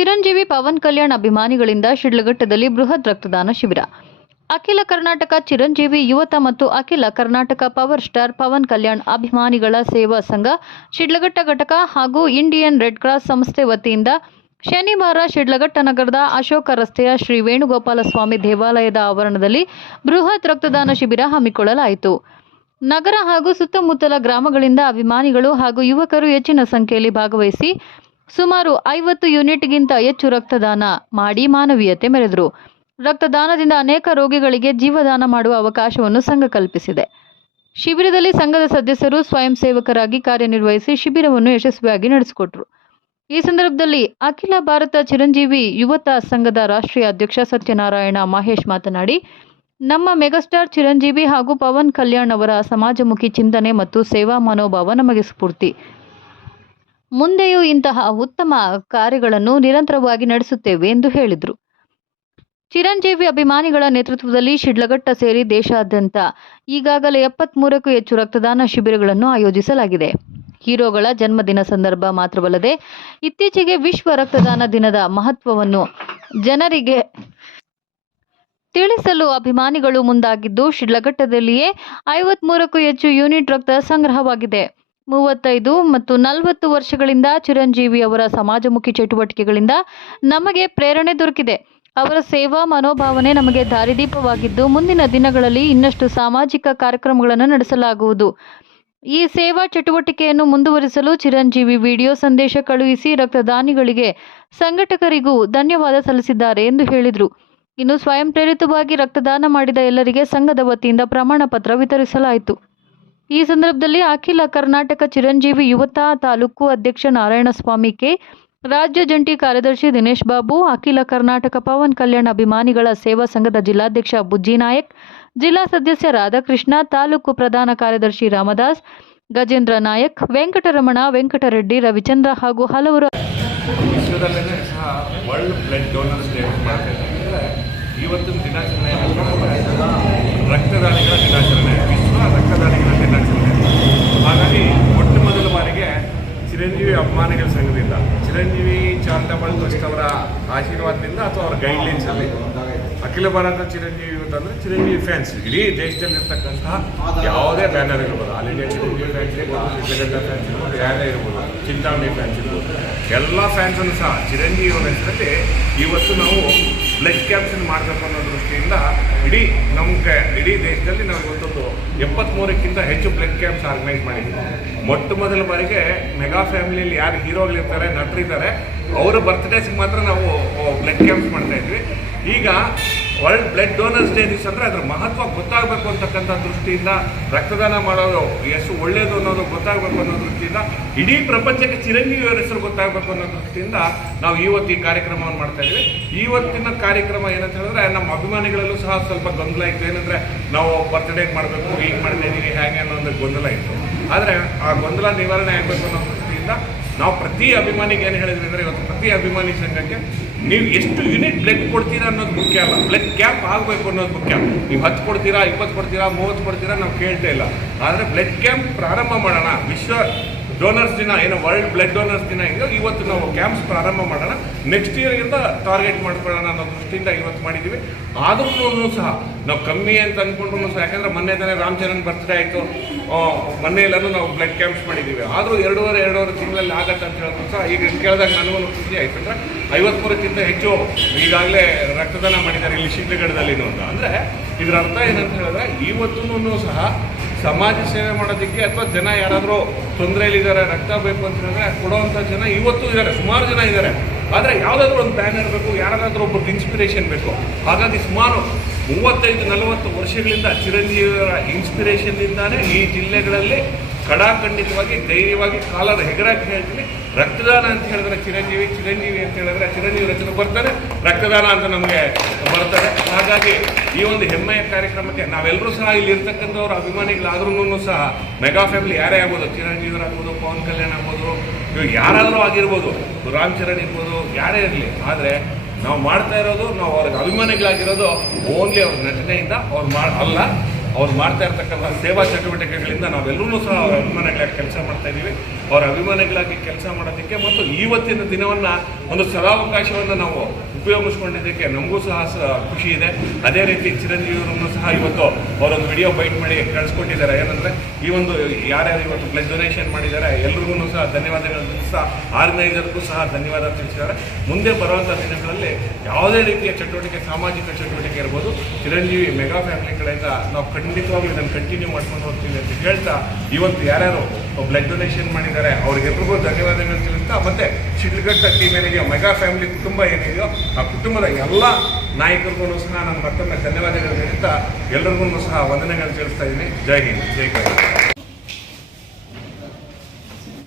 ಚಿರಂಜೀವಿ ಪವನ್ ಕಲ್ಯಾಣ್ ಅಭಿಮಾನಿಗಳಿಂದ ಶಿಡ್ಲಘಟ್ಟದಲ್ಲಿ ಬೃಹತ್ ರಕ್ತದಾನ ಶಿಬಿರ. ಅಖಿಲ ಕರ್ನಾಟಕ ಚಿರಂಜೀವಿ ಯುವತ ಮತ್ತು ಅಖಿಲ ಕರ್ನಾಟಕ ಪವರ್ ಸ್ಟಾರ್ ಪವನ್ ಕಲ್ಯಾಣ್ ಅಭಿಮಾನಿಗಳ ಸೇವಾ ಸಂಘ ಶಿಡ್ಲಘಟ್ಟ ಘಟಕ ಹಾಗೂ ಇಂಡಿಯನ್ ರೆಡ್ ಕ್ರಾಸ್ ಸಂಸ್ಥೆ ವತಿಯಿಂದ ಶನಿವಾರ ಶಿಡ್ಲಘಟ್ಟ ನಗರದ ಅಶೋಕ ರಸ್ತೆಯ ಶ್ರೀ ವೇಣುಗೋಪಾಲ ಸ್ವಾಮಿ ದೇವಾಲಯದ ಆವರಣದಲ್ಲಿ ಬೃಹತ್ ರಕ್ತದಾನ ಶಿಬಿರ ಹಮ್ಮಿಕೊಳ್ಳಲಾಯಿತು. ನಗರ ಹಾಗೂ ಸುತ್ತಮುತ್ತಲ ಗ್ರಾಮಗಳಿಂದ ಅಭಿಮಾನಿಗಳು ಹಾಗೂ ಯುವಕರು ಹೆಚ್ಚಿನ ಸಂಖ್ಯೆಯಲ್ಲಿ ಭಾಗವಹಿಸಿ ಸುಮಾರು 50 ಯೂನಿಟ್ಗಿಂತ ಹೆಚ್ಚು ರಕ್ತದಾನ ಮಾಡಿ ಮಾನವೀಯತೆ ಮೆರೆದರು. ರಕ್ತದಾನದಿಂದ ಅನೇಕ ರೋಗಿಗಳಿಗೆ ಜೀವದಾನ ಮಾಡುವ ಅವಕಾಶವನ್ನು ಸಂಘ ಕಲ್ಪಿಸಿದೆ. ಶಿಬಿರದಲ್ಲಿ ಸಂಘದ ಸದಸ್ಯರು ಸ್ವಯಂ ಸೇವಕರಾಗಿ ಕಾರ್ಯನಿರ್ವಹಿಸಿ ಶಿಬಿರವನ್ನು ಯಶಸ್ವಿಯಾಗಿ ನಡೆಸಿಕೊಟ್ಟರು. ಈ ಸಂದರ್ಭದಲ್ಲಿ ಅಖಿಲ ಭಾರತ ಚಿರಂಜೀವಿ ಯುವತ ಸಂಘದ ರಾಷ್ಟ್ರೀಯ ಅಧ್ಯಕ್ಷ ಸತ್ಯನಾರಾಯಣ ಮಹೇಶ್ ಮಾತನಾಡಿ, ನಮ್ಮ ಮೆಗಾಸ್ಟಾರ್ ಚಿರಂಜೀವಿ ಹಾಗೂ ಪವನ್ ಕಲ್ಯಾಣ್ ಅವರ ಸಮಾಜಮುಖಿ ಚಿಂತನೆ ಮತ್ತು ಸೇವಾ ಮನೋಭಾವ ನಮಗೆ ಸ್ಫೂರ್ತಿ. ಮುಂದೆಯೂ ಇಂತಹ ಉತ್ತಮ ಕಾರ್ಯಗಳನ್ನು ನಿರಂತರವಾಗಿ ನಡೆಸುತ್ತೇವೆ ಎಂದು ಹೇಳಿದರು. ಚಿರಂಜೀವಿ ಅಭಿಮಾನಿಗಳ ನೇತೃತ್ವದಲ್ಲಿ ಶಿಡ್ಲಘಟ್ಟ ಸೇರಿ ದೇಶಾದ್ಯಂತ ಈಗಾಗಲೇ 73ಕ್ಕೂ ಹೆಚ್ಚು ರಕ್ತದಾನ ಶಿಬಿರಗಳನ್ನು ಆಯೋಜಿಸಲಾಗಿದೆ. ಹೀರೋಗಳ ಜನ್ಮದಿನ ಸಂದರ್ಭ ಮಾತ್ರವಲ್ಲದೆ ಇತ್ತೀಚೆಗೆ ವಿಶ್ವ ರಕ್ತದಾನ ದಿನದ ಮಹತ್ವವನ್ನು ಜನರಿಗೆ ತಿಳಿಸಲು ಅಭಿಮಾನಿಗಳು ಮುಂದಾಗಿದ್ದು, ಶಿಡ್ಲಘಟ್ಟದಲ್ಲಿಯೇ 53ಕ್ಕೂ ಹೆಚ್ಚು ಯೂನಿಟ್ ರಕ್ತ ಸಂಗ್ರಹವಾಗಿದೆ. 35 ಮತ್ತು 40 ವರ್ಷಗಳಿಂದ ಚಿರಂಜೀವಿ ಅವರ ಸಮಾಜಮುಖಿ ಚಟುವಟಿಕೆಗಳಿಂದ ನಮಗೆ ಪ್ರೇರಣೆ ದೊರಕಿದೆ. ಅವರ ಸೇವಾ ಮನೋಭಾವನೆ ನಮಗೆ ದಾರಿದೀಪವಾಗಿದ್ದು, ಮುಂದಿನ ದಿನಗಳಲ್ಲಿ ಇನ್ನಷ್ಟು ಸಾಮಾಜಿಕ ಕಾರ್ಯಕ್ರಮಗಳನ್ನು ನಡೆಸಲಾಗುವುದು. ಈ ಸೇವಾ ಚಟುವಟಿಕೆಯನ್ನು ಮುಂದುವರಿಸಲು ಚಿರಂಜೀವಿ ವಿಡಿಯೋ ಸಂದೇಶ ಕಳುಹಿಸಿ ರಕ್ತದಾನಿಗಳಿಗೆ ಸಂಘಟಕರಿಗೂ ಧನ್ಯವಾದ ಸಲ್ಲಿಸಿದ್ದಾರೆ ಎಂದು ಹೇಳಿದರು. ಇನ್ನು ಸ್ವಯಂ ಪ್ರೇರಿತವಾಗಿ ರಕ್ತದಾನ ಮಾಡಿದ ಎಲ್ಲರಿಗೆ ಸಂಘದ ವತಿಯಿಂದ ಪ್ರಮಾಣ ಪತ್ರ ವಿತರಿಸಲಾಯಿತು. ಈ ಸಂದರ್ಭದಲ್ಲಿ ಅಖಿಲ ಕರ್ನಾಟಕ ಚಿರಂಜೀವಿ ಯುವತ ತಾಲೂಕು ಅಧ್ಯಕ್ಷ ನಾರಾಯಣಸ್ವಾಮಿ ಕೆ, ರಾಜ್ಯ ಜಂಟಿ ಕಾರ್ಯದರ್ಶಿ ದಿನೇಶ್ ಬಾಬು, ಅಖಿಲ ಕರ್ನಾಟಕ ಪವನ್ ಕಲ್ಯಾಣ್ ಅಭಿಮಾನಿಗಳ ಸೇವಾ ಸಂಘದ ಜಿಲ್ಲಾಧ್ಯಕ್ಷ ಬುಜ್ಜಿ ನಾಯಕ್, ಜಿಲ್ಲಾ ಸದಸ್ಯ ರಾಧಾಕೃಷ್ಣ, ತಾಲೂಕು ಪ್ರಧಾನ ಕಾರ್ಯದರ್ಶಿ ರಾಮದಾಸ್, ಗಜೇಂದ್ರ ನಾಯಕ್, ವೆಂಕಟರಮಣ, ವೆಂಕಟರೆಡ್ಡಿ, ರವಿಚಂದ್ರ ಹಾಗೂ ಹಲವರು. ವಿಶ್ವದಲ್ಲೇ ಸಹ ವರ್ಲ್ಡ್ ಬ್ಲಡ್ ಡೋನರ್ಸ್ ಡೇ ಮಾಡ್ತಿದ್ದಾರೆ. ಇವತ್ತಿನ ದಿನಾಚರಣೆ ರಕ್ತದಾನಿಗಳ ದಿನಾಚರಣೆ, ವಿಶ್ವ ರಕ್ತದಾನಿಗಳ ದಿನಾಚರಣೆ. ಹಾಗಾಗಿ ಮೊಟ್ಟ ಮೊದಲ ಬಾರಿಗೆ ಚಿರಂಜೀವಿ ಅಭಿಮಾನಿಗಳ ಸಂಘದಿಂದ, ಚಿರಂಜೀವಿ ಚಾರಿಟಬಲ್ ಟ್ರಸ್ಟ್ ಅವರ ಆಶೀರ್ವಾದದಿಂದ ಅಥವಾ ಅವರ ಗೈಡ್ಲೈನ್ಸಲ್ಲಿ ಅಖಿಲ ಭಾರತ ಚಿರಂಜೀವಿ ಅಂತಂದರೆ ಚಿರಂಜೀವಿ ಫ್ಯಾನ್ಸ್, ಇಡೀ ದೇಶದಲ್ಲಿರ್ತಕ್ಕಂತಹ ಯಾವುದೇ ಬ್ಯಾನರ್ ಇರ್ಬೋದು, ಆಲ್ ಇಂಡಿಯಾ ಚಿರಂಜೀವಿ ಫ್ಯಾನ್ಸ್ ಇರ್ಬೋದು, ಶಿಡ್ಲಘಟ್ಟ ಫ್ಯಾನ್ಸ್ ಇರ್ಬೋದು, ಯಾರೇ ಇರ್ಬೋದು, ಚಿಂತಾಮಣಿ ಫ್ಯಾನ್ಸ್ ಇರ್ಬೋದು, ಎಲ್ಲ ಫ್ಯಾನ್ಸನ್ನು ಸಹ ಚಿರಂಜೀವಿ ಅವರ ಹೆಸರಲ್ಲಿ ಇವತ್ತು ನಾವು ಬ್ಲಡ್ ಕ್ಯಾಂಪ್ಸನ್ನು ಮಾಡಬೇಕು ಅನ್ನೋ ದೃಷ್ಟಿಯಿಂದ ಇಡೀ ದೇಶದಲ್ಲಿ ನಾವು ಇವತ್ತೊಂದು 73ಕ್ಕಿಂತ ಹೆಚ್ಚು ಬ್ಲಡ್ ಕ್ಯಾಂಪ್ಸ್ ಆರ್ಗನೈಸ್ ಮಾಡಿದ್ದೀವಿ. ಮೊಟ್ಟ ಮೊದಲ ಬಾರಿಗೆ ಮೆಗಾ ಫ್ಯಾಮಿಲಿಯಲ್ಲಿ ಯಾರು ಹೀರೋಗಳಿರ್ತಾರೆ, ನಟರಿದ್ದಾರೆ, ಅವರ ಬರ್ತ್ಡೇಸ್ಗೆ ಮಾತ್ರ ನಾವು ಬ್ಲಡ್ ಕ್ಯಾಂಪ್ಸ್ ಮಾಡ್ತಾ ಇದ್ವಿ. ಈಗ ವರ್ಲ್ಡ್ ಬ್ಲಡ್ ಡೋನರ್ಸ್ ಡೇ ದಿವಸ ಅಂದರೆ ಅದರ ಮಹತ್ವ ಗೊತ್ತಾಗಬೇಕು ಅಂತಕ್ಕಂಥ ದೃಷ್ಟಿಯಿಂದ, ರಕ್ತದಾನ ಮಾಡೋದು ಎಷ್ಟು ಒಳ್ಳೆಯದು ಅನ್ನೋದು ಗೊತ್ತಾಗಬೇಕು ಅನ್ನೋ ದೃಷ್ಟಿಯಿಂದ, ಇಡೀ ಪ್ರಪಂಚಕ್ಕೆ ಚಿರಂಜೀವಿಯವರ ಹೆಸರು ಗೊತ್ತಾಗಬೇಕು ಅನ್ನೋ ದೃಷ್ಟಿಯಿಂದ ನಾವು ಇವತ್ತು ಈ ಕಾರ್ಯಕ್ರಮವನ್ನು ಮಾಡ್ತಾ ಇದ್ದೀವಿ. ಇವತ್ತಿನ ಕಾರ್ಯಕ್ರಮ ಏನಂತ ಹೇಳಿದ್ರೆ, ನಮ್ಮ ಅಭಿಮಾನಿಗಳಲ್ಲೂ ಸಹ ಸ್ವಲ್ಪ ಗೊಂದಲ ಇತ್ತು. ಏನಂದರೆ ನಾವು ಬರ್ತ್ಡೇಗೆ ಮಾಡಬೇಕು, ಈಗ ಮಾಡ್ತಾ ಇದ್ದೀವಿ, ಹೇಗೆ ಅನ್ನೋ ಒಂದು ಗೊಂದಲ ಇತ್ತು. ಆದರೆ ಆ ಗೊಂದಲ ನಿವಾರಣೆ ಆಗಬೇಕು ಅನ್ನೋ ದೃಷ್ಟಿಯಿಂದ ನಾವು ಪ್ರತಿ ಅಭಿಮಾನಿಗೆ ಏನು ಹೇಳಿದ್ವಿ ಅಂದರೆ, ಇವತ್ತು ಪ್ರತಿ ಅಭಿಮಾನಿ ಸಂಘಕ್ಕೆ ನೀವು ಎಷ್ಟು ಯೂನಿಟ್ ಬ್ಲಡ್ ಕೊಡ್ತೀರಾ ಅನ್ನೋದು ಮುಖ್ಯ ಅಲ್ಲ, ಬ್ಲಡ್ ಕ್ಯಾಂಪ್ ಆಗಬೇಕು ಅನ್ನೋದು ಮುಖ್ಯ. ನೀವು 10 ಕೊಡ್ತೀರಾ, 20 ಕೊಡ್ತೀರಾ, 30 ಕೊಡ್ತೀರಾ, ನಾವು ಕೇಳ್ತಾ ಇಲ್ಲ. ಆದರೆ ಬ್ಲಡ್ ಕ್ಯಾಂಪ್ ಪ್ರಾರಂಭ ಮಾಡೋಣ. ವಿಶ್ವ ಡೋನರ್ಸ್ ದಿನ ಏನು ವರ್ಲ್ಡ್ ಬ್ಲಡ್ ಡೋನರ್ಸ್ ದಿನ ಇದೆಯೋ, ಇವತ್ತು ನಾವು ಕ್ಯಾಂಪ್ಸ್ ಪ್ರಾರಂಭ ಮಾಡೋಣ. ನೆಕ್ಸ್ಟ್ ಇಯರ್ಗಿಂತ ಟಾರ್ಗೆಟ್ ಮಾಡ್ಕೊಳ್ಳೋಣ ಅನ್ನೋ ದೃಷ್ಟಿಯಿಂದ ಇವತ್ತು ಮಾಡಿದ್ದೀವಿ. ಆದ್ರೂ ಸಹ ನಾವು ಕಮ್ಮಿ ಅಂತ ಅಂದ್ಕೊಂಡ್ರು ಸಹ, ಯಾಕಂದರೆ ಮೊನ್ನೆ ತಾನೇ ರಾಮಚರಣ್ ಬರ್ತ್ಡೇ ಆಯಿತು, ಮೊನ್ನೆ ಎಲ್ಲರೂ ನಾವು ಬ್ಲಡ್ ಕ್ಯಾಂಪ್ಸ್ ಮಾಡಿದ್ದೀವಿ. ಆದರೂ 2.5 ತಿಂಗಳಲ್ಲಿ ಆಗತ್ತೆ ಅಂತ ಹೇಳಿದ್ರು ಸಹ ಈಗ ಕೇಳಿದಾಗ ನನಗೂ ಖುಷಿ ಆಯಿತು. ಅಂದರೆ 53ಕ್ಕಿಂತ ಹೆಚ್ಚು ಈಗಾಗಲೇ ರಕ್ತದಾನ ಮಾಡಿದ್ದಾರೆ ಇಲ್ಲಿ ಶಿಡ್ಲಘಟ್ಟದಲ್ಲಿನೂ ಅಂತ. ಅಂದರೆ ಇದರ ಅರ್ಥ ಏನಂತ ಹೇಳಿದ್ರೆ, ಇವತ್ತೂ ಸಹ ಸಮಾಜ ಸೇವೆ ಮಾಡೋದಕ್ಕೆ ಅಥವಾ ಜನ ಯಾರಾದರೂ ತೊಂದರೆಯಲ್ಲಿದ್ದಾರೆ, ರಕ್ತ ಬೇಕು ಅಂತ ಹೇಳಿದ್ರೆ ಕೊಡುವಂಥ ಜನ ಇವತ್ತು ಇದ್ದಾರೆ, ಸುಮಾರು ಜನ ಇದ್ದಾರೆ. ಆದರೆ ಯಾವುದಾದ್ರೂ ಒಂದು ಬ್ಯಾನರ್ ಬೇಕು, ಯಾರಾದರೂ ಒಬ್ಬರಿಗೆ ಇನ್ಸ್ಪಿರೇಷನ್ ಬೇಕು. ಹಾಗಾಗಿ ಸುಮಾರು 35-40 ವರ್ಷಗಳಿಂದ ಚಿರಂಜೀವಿಯವರ ಇನ್ಸ್ಪಿರೇಷನ್ನಿಂದಾನೇ ಈ ಜಿಲ್ಲೆಗಳಲ್ಲಿ ಖಡಾಖಂಡಿತವಾಗಿ ಧೈರ್ಯವಾಗಿ ಕಾಲದ ಹೆಗರಾಗಿ ಹೇಳ್ತೀನಿ, ರಕ್ತದಾನ ಅಂತ ಹೇಳಿದ್ರೆ ಚಿರಂಜೀವಿ, ಚಿರಂಜೀವಿ ಅಂತ ಹೇಳಿದ್ರೆ ಚಿರಂಜೀವಿ ರಚನೆ ಬರ್ತಾರೆ, ರಕ್ತದಾನ ಅಂತ ನಮಗೆ ಬರ್ತಾರೆ. ಹಾಗಾಗಿ ಈ ಒಂದು ಹೆಮ್ಮೆಯ ಕಾರ್ಯಕ್ರಮಕ್ಕೆ ನಾವೆಲ್ಲರೂ ಸಹ ಇಲ್ಲಿ ಇರ್ತಕ್ಕಂಥವ್ರು ಅಭಿಮಾನಿಗಳಾದ್ರೂ ಸಹ, ಮೆಗಾ ಫ್ಯಾಮಿಲಿ ಯಾರೇ ಆಗ್ಬೋದು, ಚಿರಂಜೀವಿರಾಗ್ಬೋದು, ಪವನ್ ಕಲ್ಯಾಣ್ ಆಗ್ಬೋದು, ಇವಾಗ ಯಾರಾದರೂ ಆಗಿರ್ಬೋದು, ರಾಮ್ ಚರಣ್ ಇರ್ಬೋದು, ಯಾರೇ ಇರಲಿ, ಆದರೆ ನಾವು ಮಾಡ್ತಾ ಇರೋದು, ನಾವು ಅವ್ರಿಗೆ ಅಭಿಮಾನಿಗಳಾಗಿರೋದು ಓನ್ಲಿ ಅವ್ರ ನಟನೆಯಿಂದ ಅಲ್ಲ, ಅವ್ರು ಮಾಡ್ತಾ ಇರ್ತಕ್ಕಂಥ ಸೇವಾ ಚಟುವಟಿಕೆಗಳಿಂದ ನಾವೆಲ್ಲರೂ ಸಹ ಅವ್ರ ಅಭಿಮಾನಿಗಳಾಗಿ ಕೆಲಸ ಮಾಡ್ತಾ ಇದ್ದೀವಿ. ಅವರ ಅಭಿಮಾನಿಗಳಾಗಿ ಕೆಲಸ ಮಾಡೋದಕ್ಕೆ ಮತ್ತು ಇವತ್ತಿನ ದಿನವನ್ನು ಒಂದು ಸದಾವಕಾಶವನ್ನು ನಾವು ಉಪಯೋಗಿಸ್ಕೊಂಡಿದ್ದಕ್ಕೆ ನಮಗೂ ಸಹ ಖುಷಿ ಇದೆ. ಅದೇ ರೀತಿ ಚಿರಂಜೀವಿಯವರನ್ನು ಸಹ ಇವತ್ತು ಅವರೊಂದು ವಿಡಿಯೋ ಬೈಟ್ ಮಾಡಿ ಕಳಿಸ್ಕೊಟ್ಟಿದ್ದಾರೆ. ಏನಂದರೆ ಈ ಒಂದು ಯಾರ್ಯಾರು ಇವತ್ತು ಬ್ಲಡ್ ಡೊನೇಷನ್ ಮಾಡಿದ್ದಾರೆ ಎಲ್ರಿಗೂ ಸಹ ಧನ್ಯವಾದಗಳು ಸಹ ಆರ್ಗನೈಸರ್ಗೂ ಸಹ ಧನ್ಯವಾದ ತಿಳಿಸಿದ್ದಾರೆ. ಮುಂದೆ ಬರುವಂಥ ದಿನಗಳಲ್ಲಿ ಯಾವುದೇ ರೀತಿಯ ಚಟುವಟಿಕೆ, ಸಾಮಾಜಿಕ ಚಟುವಟಿಕೆ ಇರ್ಬೋದು, ಚಿರಂಜೀವಿ ಮೆಗಾ ಫ್ಯಾಮಿಲಿಗಳಿಂದ ನಾವು ಖಂಡಿತವಾಗ್ಲೂ ಇದನ್ನು ಕಂಟಿನ್ಯೂ ಮಾಡ್ಕೊಂಡು ಹೋಗ್ತೀವಿ ಅಂತ ಹೇಳ್ತಾ, ಇವತ್ತು ಯಾರ್ಯಾರು ಬ್ಲಡ್ ಡೊನೇಷನ್ ಮಾಡಿದ್ದಾರೆ ಅವ್ರಿಗೆಲ್ರಿಗೂ ಧನ್ಯವಾದಗಳು ತಿಳಿಸ್ತಾ, ಮತ್ತು ಶಿಡ್ಲಘಟ್ಟ ಟೀಮ್ ಏನಿದೆಯೋ ಮೆಗಾ ಫ್ಯಾಮಿಲಿ ಕುಟುಂಬ ಏನಿದೆಯೋ ಆ ಕುಟುಂಬದ ಎಲ್ಲ ನಾಯಕರಿಗೂ ಸಹ ನಾನು ಮತ್ತೊಮ್ಮೆ ಧನ್ಯವಾದಗಳು ಹೇಳ್ತಾ ಎಲ್ಲರಿಗೂ ಸಹ ವಂದನೆಗಳು ತಿಳಿಸ್ತಾ ಇದ್ದೀನಿ. ಜೈ ಹಿಂದ್, ಜೈ ಕರ್ನಾಟಕ.